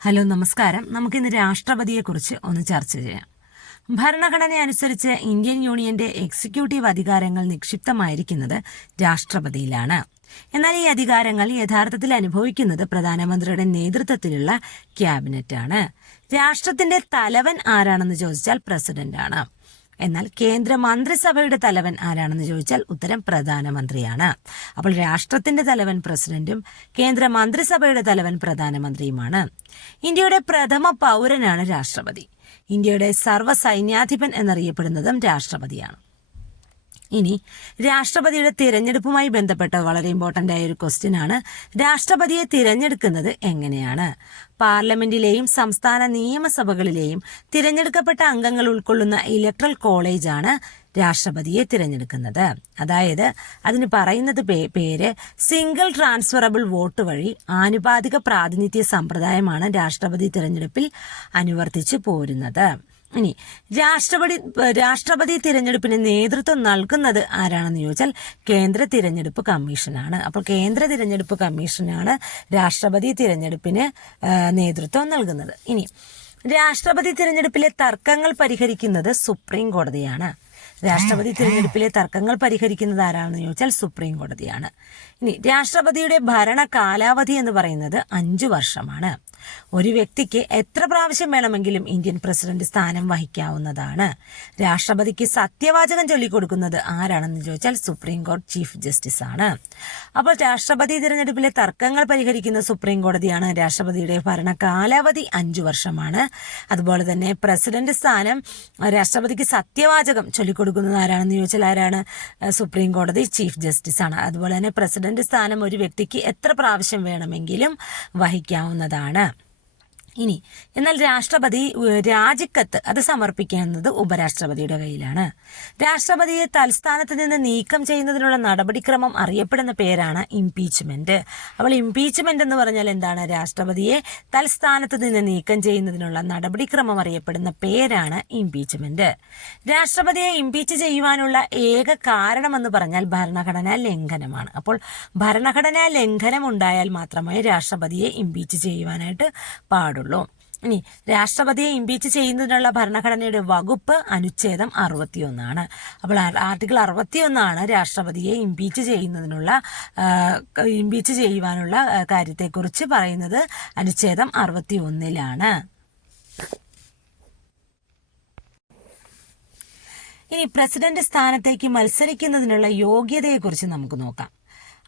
Hello നമസ്കാരം. നമുക്ക് നമുക്കിന്ന് രാഷ്ട്രപതിയെക്കുറിച്ച് ഒന്ന് ചർച്ച ചെയ്യാം. ഭരണഘടന അനുസരിച്ച് ഇന്ത്യൻ യൂണിയന്റെ എക്സിക്യൂട്ടീവ് അധികാരങ്ങൾ നിക്ഷിപ്തമായിരിക്കുന്നത് രാഷ്ട്രപതിയിലാണ്. എന്നാൽ ഈ അധികാരങ്ങൾ യഥാർത്ഥത്തിൽ അനുഭവിക്കുന്നത് പ്രധാനമന്ത്രിയുടെ നേതൃത്വത്തിലുള്ള ക്യാബിനറ്റാണ്. രാഷ്ട്രത്തിന്റെ തലവൻ ആരാണെന്ന് ചോദിച്ചാൽ പ്രസിഡന്റാണ്. എന്നാൽ കേന്ദ്ര മന്ത്രിസഭയുടെ തലവൻ ആരാണെന്ന് ചോദിച്ചാൽ ഉത്തരം പ്രധാനമന്ത്രിയാണ്. അപ്പോൾ രാഷ്ട്രത്തിന്റെ തലവൻ പ്രസിഡന്റും കേന്ദ്ര മന്ത്രിസഭയുടെ തലവൻ പ്രധാനമന്ത്രിയുമാണ്. ഇന്ത്യയുടെ പ്രഥമ പൗരനാണ് രാഷ്ട്രപതി. ഇന്ത്യയുടെ സർവ സൈന്യാധിപൻ എന്നറിയപ്പെടുന്നതും രാഷ്ട്രപതിയാണ്. ഇനി രാഷ്ട്രപതിയുടെ തിരഞ്ഞെടുപ്പുമായി ബന്ധപ്പെട്ട വളരെ ഇമ്പോർട്ടന്റ് ആയ ഒരു ക്വസ്റ്റ്യൻ ആണ്. രാഷ്ട്രപതിയെ തിരഞ്ഞെടുക്കുന്നത് എങ്ങനെയാണ്? പാർലമെന്റിലെയും സംസ്ഥാന നിയമസഭകളിലെയും തിരഞ്ഞെടുക്കപ്പെട്ട അംഗങ്ങൾ ഉൾക്കൊള്ളുന്ന ഇലക്ട്രൽ കോളേജാണ് രാഷ്ട്രപതിയെ തിരഞ്ഞെടുക്കുന്നത്. അതായത് അതിന് പറയുന്നത് പേര് സിംഗിൾ ട്രാൻസ്ഫറബിൾ വോട്ട് വഴി ആനുപാതിക പ്രാതിനിധ്യ സമ്പ്രദായമാണ് രാഷ്ട്രപതി തിരഞ്ഞെടുപ്പിൽ അനുവർത്തിച്ചു പോരുന്നത്. ഇനി രാഷ്ട്രപതി രാഷ്ട്രപതി തിരഞ്ഞെടുപ്പിന് നേതൃത്വം നൽകുന്നത് ആരാണെന്ന് ചോദിച്ചാൽ കേന്ദ്ര തിരഞ്ഞെടുപ്പ് കമ്മീഷനാണ്. അപ്പോൾ കേന്ദ്ര തിരഞ്ഞെടുപ്പ് കമ്മീഷനാണ് രാഷ്ട്രപതി തിരഞ്ഞെടുപ്പിന് നേതൃത്വം നൽകുന്നത്. ഇനി രാഷ്ട്രപതി തിരഞ്ഞെടുപ്പിലെ തർക്കങ്ങൾ പരിഹരിക്കുന്നത് സുപ്രീം കോടതിയാണ്. രാഷ്ട്രപതി തിരഞ്ഞെടുപ്പിലെ തർക്കങ്ങൾ പരിഹരിക്കുന്നത് ആരാണെന്ന് ചോദിച്ചാൽ സുപ്രീം കോടതിയാണ്. ഇനി രാഷ്ട്രപതിയുടെ ഭരണ കാലാവധി എന്ന് പറയുന്നത് അഞ്ചു വർഷമാണ്. ഒരു വ്യക്തിക്ക് എത്ര പ്രാവശ്യം വേണമെങ്കിലും ഇന്ത്യൻ പ്രസിഡന്റ് സ്ഥാനം വഹിക്കാവുന്നതാണ്. രാഷ്ട്രപതിക്ക് സത്യവാചകം ചൊല്ലിക്കൊടുക്കുന്നത് ആരാണെന്ന് ചോദിച്ചാൽ സുപ്രീം കോടതി ചീഫ് ജസ്റ്റിസ് ആണ്. അപ്പോൾ രാഷ്ട്രപതി തിരഞ്ഞെടുപ്പിലെ തർക്കങ്ങൾ പരിഹരിക്കുന്ന സുപ്രീം കോടതിയാണ് രാഷ്ട്രപതിയുടെ ഭരണ കാലാവധി അഞ്ചു വർഷമാണ്. അതുപോലെ തന്നെ പ്രസിഡന്റ് സ്ഥാനം രാഷ്ട്രപതിക്ക് സത്യവാചകം ചൊല്ലിക്കൊടുക്കുന്നത് ആരാണെന്ന് ചോദിച്ചാൽ ആരാണ്? സുപ്രീം കോടതി ചീഫ് ജസ്റ്റിസ് ആണ്. അതുപോലെ തന്നെ പ്രസിഡന്റ് സ്ഥാനം ഒരു വ്യക്തിക്ക് എത്ര പ്രാവശ്യം വേണമെങ്കിലും വഹിക്കാവുന്നതാണ്. ഇനി എന്നാൽ രാഷ്ട്രപതി രാജിക്കത്ത് അത് സമർപ്പിക്കുന്നത് ഉപരാഷ്ട്രപതിയുടെ കയ്യിലാണ്. രാഷ്ട്രപതിയെ തൽസ്ഥാനത്ത് നിന്ന് നീക്കം ചെയ്യുന്നതിനുള്ള നടപടിക്രമം അറിയപ്പെടുന്ന പേരാണ് ഇംപീച്ച്മെന്റ്. അപ്പോൾ ഇംപീച്ച്മെന്റ് എന്ന് പറഞ്ഞാൽ എന്താണ്? രാഷ്ട്രപതിയെ തൽസ്ഥാനത്ത് നിന്ന് നീക്കം ചെയ്യുന്നതിനുള്ള നടപടിക്രമം അറിയപ്പെടുന്ന പേരാണ് ഇംപീച്ച്മെന്റ്. രാഷ്ട്രപതിയെ ഇംപീച്ച് ചെയ്യുവാനുള്ള ഏക കാരണം എന്ന് പറഞ്ഞാൽ ഭരണഘടനാ ലംഘനമാണ്. അപ്പോൾ ഭരണഘടനാ ലംഘനം ഉണ്ടായാൽ മാത്രമേ രാഷ്ട്രപതിയെ ഇംപീച്ച് ചെയ്യുവാനായിട്ട് പാടുള്ളൂ. ഇനി രാഷ്ട്രപതിയെ ഇംപീച്ച് ചെയ്യുന്നതിനുള്ള ഭരണഘടനയുടെ വകുപ്പ് അനുച്ഛേദം അറുപത്തിയൊന്നാണ്. അപ്പോൾ ആർട്ടിക്കിൾ അറുപത്തിയൊന്നാണ് രാഷ്ട്രപതിയെ ഇംപീച്ച് ചെയ്യുന്നതിനുള്ള ഇംപീച്ച് ചെയ്യുവാനുള്ള കാര്യത്തെക്കുറിച്ച് പറയുന്നത് അനുച്ഛേദം അറുപത്തി ഒന്നിലാണ് ഇനി പ്രസിഡന്റ് സ്ഥാനത്തേക്ക് മത്സരിക്കുന്നതിനുള്ള യോഗ്യതയെക്കുറിച്ച് നമുക്ക് നോക്കാം.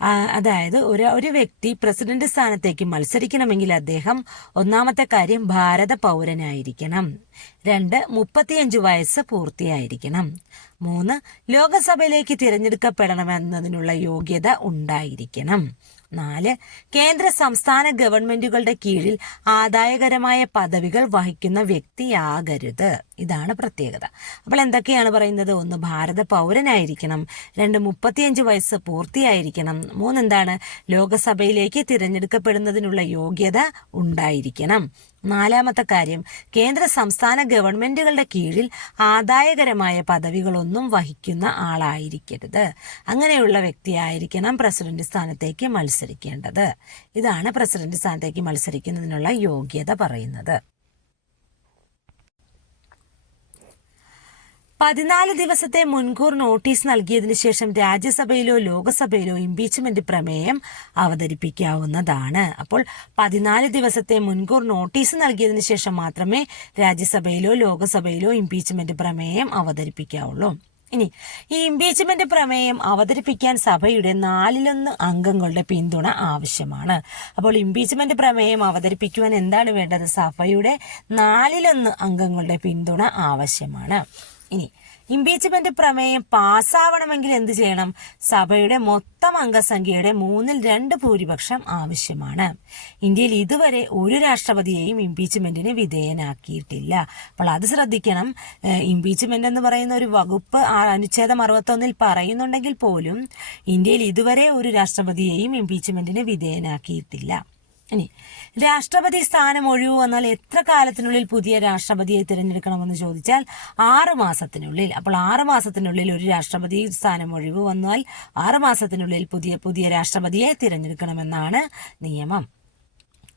അതായത് ഒരു ഒരു വ്യക്തി പ്രസിഡന്റ് സ്ഥാനത്തേക്ക് മത്സരിക്കണമെങ്കിൽ അദ്ദേഹം ഒന്നാമത്തെ കാര്യം ഭാരത പൗരനായിരിക്കണം. രണ്ട് മുപ്പത്തിയഞ്ച് വയസ്സ് പൂർത്തിയായിരിക്കണം. മൂന്ന് ലോകസഭയിലേക്ക് തിരഞ്ഞെടുക്കപ്പെടണമെന്നതിനുള്ള യോഗ്യത ഉണ്ടായിരിക്കണം. നാല് കേന്ദ്ര സംസ്ഥാന ഗവൺമെന്റുകളുടെ കീഴിൽ ആദായകരമായ പദവികൾ വഹിക്കുന്ന വ്യക്തിയാകരുത്. ഇതാണ് പ്രത്യേകത. അപ്പോൾ എന്തൊക്കെയാണ് പറയുന്നത്? ഒന്ന് ഭാരത പൗരനായിരിക്കണം രണ്ട് മുപ്പത്തിയഞ്ച് വയസ്സ് പൂർത്തിയായിരിക്കണം മൂന്ന് എന്താണ് ലോകസഭയിലേക്ക് തിരഞ്ഞെടുക്കപ്പെടുന്നതിനുള്ള യോഗ്യത ഉണ്ടായിരിക്കണം. നാലാമത്തെ കാര്യം കേന്ദ്ര സംസ്ഥാന ഗവൺമെന്റുകളുടെ കീഴിൽ ആദായകരമായ പദവികളൊന്നും വഹിക്കുന്ന ആളായിരിക്കരുത്. അങ്ങനെയുള്ള വ്യക്തിയായിരിക്കണം പ്രസിഡന്റ് സ്ഥാനത്തേക്ക് മത്സരിക്കേണ്ടത്. ഇതാണ് പ്രസിഡന്റ് സ്ഥാനത്തേക്ക് മത്സരിക്കുന്നതിനുള്ള യോഗ്യത പറയുന്നത്. പതിനാല് ദിവസത്തെ മുൻകൂർ നോട്ടീസ് നൽകിയതിനു ശേഷം രാജ്യസഭയിലോ ലോകസഭയിലോ ഇംപീച്ച്മെന്റ് പ്രമേയം അവതരിപ്പിക്കാവുന്നതാണ്. അപ്പോൾ പതിനാല് ദിവസത്തെ മുൻകൂർ നോട്ടീസ് നൽകിയതിനു ശേഷം മാത്രമേ രാജ്യസഭയിലോ ലോകസഭയിലോ ഇംപീച്ച്മെന്റ് പ്രമേയം അവതരിപ്പിക്കാവുള്ളൂ. ഇനി ഈ ഇംപീച്ച്മെന്റ് പ്രമേയം അവതരിപ്പിക്കാൻ സഭയുടെ നാലിലൊന്ന് അംഗങ്ങളുടെ പിന്തുണ ആവശ്യമാണ്. അപ്പോൾ ഇംപീച്ച്മെന്റ് പ്രമേയം അവതരിപ്പിക്കുവാൻ എന്താണ് വേണ്ടത്? സഭയുടെ നാലിലൊന്ന് അംഗങ്ങളുടെ പിന്തുണ ആവശ്യമാണ്. ഇനി ഇംപീച്ച്മെന്റ് പ്രമേയം പാസ്സാവണമെങ്കിൽ എന്ത് ചെയ്യണം? സഭയുടെ മൊത്തം അംഗസംഖ്യയുടെ മൂന്നിൽ രണ്ട് ഭൂരിപക്ഷം ആവശ്യമാണ്. ഇന്ത്യയിൽ ഇതുവരെ ഒരു രാഷ്ട്രപതിയെയും ഇംപീച്ച്മെന്റിന് വിധേയനാക്കിയിട്ടില്ല. അപ്പോൾ അത് ശ്രദ്ധിക്കണം. ഇംപീച്ച്മെന്റ് എന്ന് പറയുന്ന ഒരു വകുപ്പ് അനുച്ഛേദം അറുപത്തൊന്നിൽ പറയുന്നുണ്ടെങ്കിൽ പോലും ഇന്ത്യയിൽ ഇതുവരെ ഒരു രാഷ്ട്രപതിയെയും ഇംപീച്ച്മെന്റിന് വിധേയനാക്കിയിട്ടില്ല. ഇനി രാഷ്ട്രപതി സ്ഥാനം ഒഴിവ് വന്നാൽ എത്ര കാലത്തിനുള്ളിൽ പുതിയ രാഷ്ട്രപതിയെ തിരഞ്ഞെടുക്കണമെന്ന് ചോദിച്ചാൽ ആറ് മാസത്തിനുള്ളിൽ. അപ്പോൾ ആറ് മാസത്തിനുള്ളിൽ ഒരു രാഷ്ട്രപതി സ്ഥാനം ഒഴിവ് വന്നാൽ ആറ് മാസത്തിനുള്ളിൽ പുതിയ പുതിയ രാഷ്ട്രപതിയെ തിരഞ്ഞെടുക്കണമെന്നാണ് നിയമം.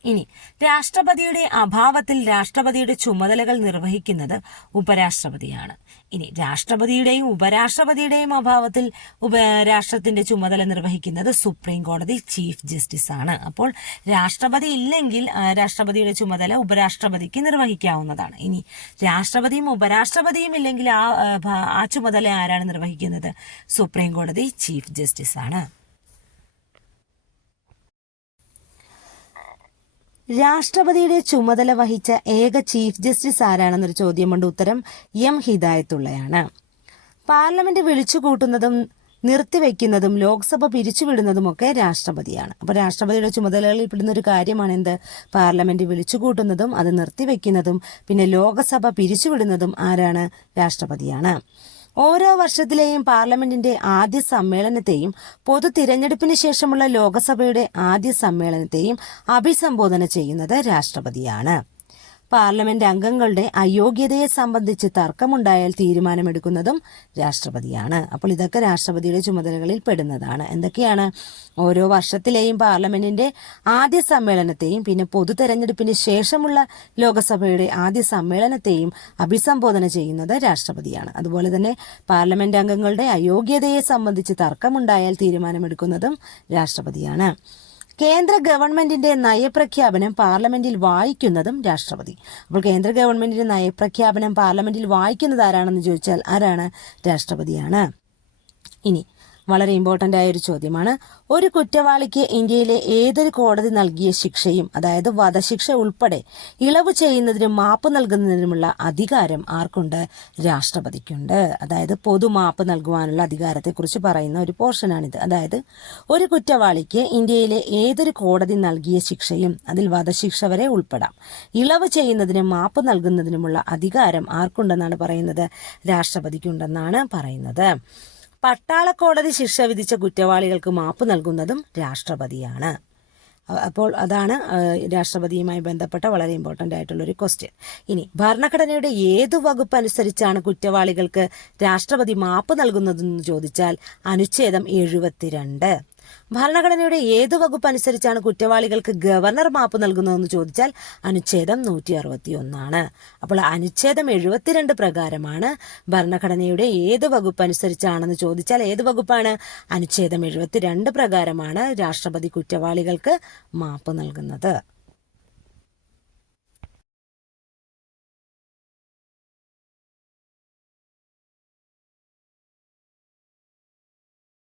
ഇനി രാഷ്ട്രപതിയുടെ അഭാവത്തിൽ രാഷ്ട്രപതിയുടെ ചുമതലകൾ നിർവഹിക്കുന്നത് ഉപരാഷ്ട്രപതിയാണ്. ഇനി രാഷ്ട്രപതിയുടെയും ഉപരാഷ്ട്രപതിയുടെയും അഭാവത്തിൽ ഉപരാഷ്ട്രത്തിന്റെ ചുമതല നിർവഹിക്കുന്നത് സുപ്രീം കോടതി ചീഫ് ജസ്റ്റിസ് ആണ് അപ്പോൾ രാഷ്ട്രപതി ഇല്ലെങ്കിൽ രാഷ്ട്രപതിയുടെ ചുമതല ഉപരാഷ്ട്രപതിക്ക് നിർവഹിക്കാവുന്നതാണ്. ഇനി രാഷ്ട്രപതിയും ഉപരാഷ്ട്രപതിയും ഇല്ലെങ്കിൽ ആ ആ, ചുമതല ആരാണ് നിർവഹിക്കുന്നത്? സുപ്രീം കോടതി ചീഫ് ജസ്റ്റിസ് ആണ് രാഷ്ട്രപതിയുടെ ചുമതല വഹിച്ച ഏക ചീഫ് ജസ്റ്റിസ് ആരാണെന്നൊരു ചോദ്യമുണ്ട്. ഉത്തരം എം ഹിദായത്തുള്ളയാണ്. പാർലമെന്റ് വിളിച്ചുകൂട്ടുന്നതും നിർത്തിവെക്കുന്നതും ലോക്സഭ പിരിച്ചുവിടുന്നതുമൊക്കെ രാഷ്ട്രപതിയാണ്. അപ്പോൾ രാഷ്ട്രപതിയുടെ ചുമതലകളിൽ പെടുന്ന ഒരു കാര്യമാണ് എന്ത് പാർലമെന്റ് വിളിച്ചുകൂട്ടുന്നതും അത് നിർത്തിവെക്കുന്നതും പിന്നെ ലോകസഭ പിരിച്ചുവിടുന്നതും ആരാണ്? രാഷ്ട്രപതിയാണ്. ഓരോ വർഷത്തിലെയും പാർലമെന്റിന്റെ ആദ്യ സമ്മേളനത്തെയും പൊതു തിരഞ്ഞെടുപ്പിന് ശേഷമുള്ള ലോകസഭയുടെ ആദ്യ സമ്മേളനത്തെയും അഭിസംബോധന ചെയ്യുന്നത് രാഷ്ട്രപതിയാണ്. പാർലമെന്റ് അംഗങ്ങളുടെ അയോഗ്യതയെ സംബന്ധിച്ച് തർക്കമുണ്ടായാൽ തീരുമാനമെടുക്കുന്നതും രാഷ്ട്രപതിയാണ്. അപ്പോൾ ഇതൊക്കെ രാഷ്ട്രപതിയുടെ ചുമതലകളിൽ പെടുന്നതാണ്. എന്തൊക്കെയാണ്? ഓരോ വർഷത്തിലെയും പാർലമെന്റിന്റെ ആദ്യ സമ്മേളനത്തെയും പിന്നെ പൊതു തെരഞ്ഞെടുപ്പിന് ശേഷമുള്ള ലോകസഭയുടെ ആദ്യ സമ്മേളനത്തെയും അഭിസംബോധന ചെയ്യുന്നത് രാഷ്ട്രപതിയാണ്. അതുപോലെ തന്നെ പാർലമെന്റ് അംഗങ്ങളുടെ അയോഗ്യതയെ സംബന്ധിച്ച് തർക്കമുണ്ടായാൽ തീരുമാനമെടുക്കുന്നതും രാഷ്ട്രപതിയാണ്. കേന്ദ്ര ഗവൺമെന്റിന്റെ നയപ്രഖ്യാപനം പാർലമെന്റിൽ വായിക്കുന്നതും രാഷ്ട്രപതി. അപ്പോൾ കേന്ദ്ര ഗവൺമെന്റിന്റെ നയപ്രഖ്യാപനം പാർലമെന്റിൽ വായിക്കുന്നത് ആരാണെന്ന് ചോദിച്ചാൽ ആരാണ്? രാഷ്ട്രപതിയാണ്. ഇനി വളരെ ഇമ്പോർട്ടന്റ് ആയ ഒരു ചോദ്യമാണ്. ഒരു കുറ്റവാളിക്ക് ഇന്ത്യയിലെ ഏതൊരു കോടതി നൽകിയ ശിക്ഷയും അതായത് വധശിക്ഷ ഉൾപ്പെടെ ഇളവ് ചെയ്യുന്നതിനും മാപ്പ് നൽകുന്നതിനുമുള്ള അധികാരം ആർക്കുണ്ട്? രാഷ്ട്രപതിക്കുണ്ട്. അതായത് പൊതു മാപ്പ് നൽകുവാനുള്ള അധികാരത്തെക്കുറിച്ച് പറയുന്ന ഒരു പോർഷനാണിത്. അതായത് ഒരു കുറ്റവാളിക്ക് ഇന്ത്യയിലെ ഏതൊരു കോടതി നൽകിയ ശിക്ഷയും അതിൽ വധശിക്ഷ വരെ ഉൾപ്പെടാം. ഇളവ് ചെയ്യുന്നതിനും മാപ്പ് നൽകുന്നതിനുമുള്ള അധികാരം ആർക്കുണ്ടെന്നാണ് പറയുന്നത്? രാഷ്ട്രപതിക്കുണ്ടെന്നാണ് പറയുന്നത്. പട്ടാളക്കോടതി ശിക്ഷ വിധിച്ച കുറ്റവാളികൾക്ക് മാപ്പ് നൽകുന്നതും രാഷ്ട്രപതിയാണ്. അപ്പോൾ അതാണ് രാഷ്ട്രപതിയുമായി ബന്ധപ്പെട്ട വളരെ ഇമ്പോർട്ടന്റ് ആയിട്ടുള്ള ഒരു ക്വസ്റ്റ്യൻ ഇനി ഭരണഘടനയുടെ ഏതു വകുപ്പ് അനുസരിച്ചാണ് കുറ്റവാളികൾക്ക് രാഷ്ട്രപതി മാപ്പ് നൽകുന്നതെന്ന് ചോദിച്ചാൽ അനുച്ഛേദം എഴുപത്തിരണ്ട്. ഭരണഘടനയുടെ ഏത് വകുപ്പ് അനുസരിച്ചാണ് കുറ്റവാളികൾക്ക് ഗവർണർ മാപ്പ് നൽകുന്നതെന്ന് ചോദിച്ചാൽ അനുച്ഛേദം നൂറ്റി അറുപത്തി ഒന്നാണ് അപ്പോൾ അനുച്ഛേദം എഴുപത്തിരണ്ട് പ്രകാരമാണ് ഭരണഘടനയുടെ ഏത് വകുപ്പ് അനുസരിച്ചാണെന്ന് ചോദിച്ചാൽ ഏത് വകുപ്പാണ്? അനുച്ഛേദം എഴുപത്തിരണ്ട് പ്രകാരമാണ് രാഷ്ട്രപതി കുറ്റവാളികൾക്ക് മാപ്പ് നൽകുന്നത്.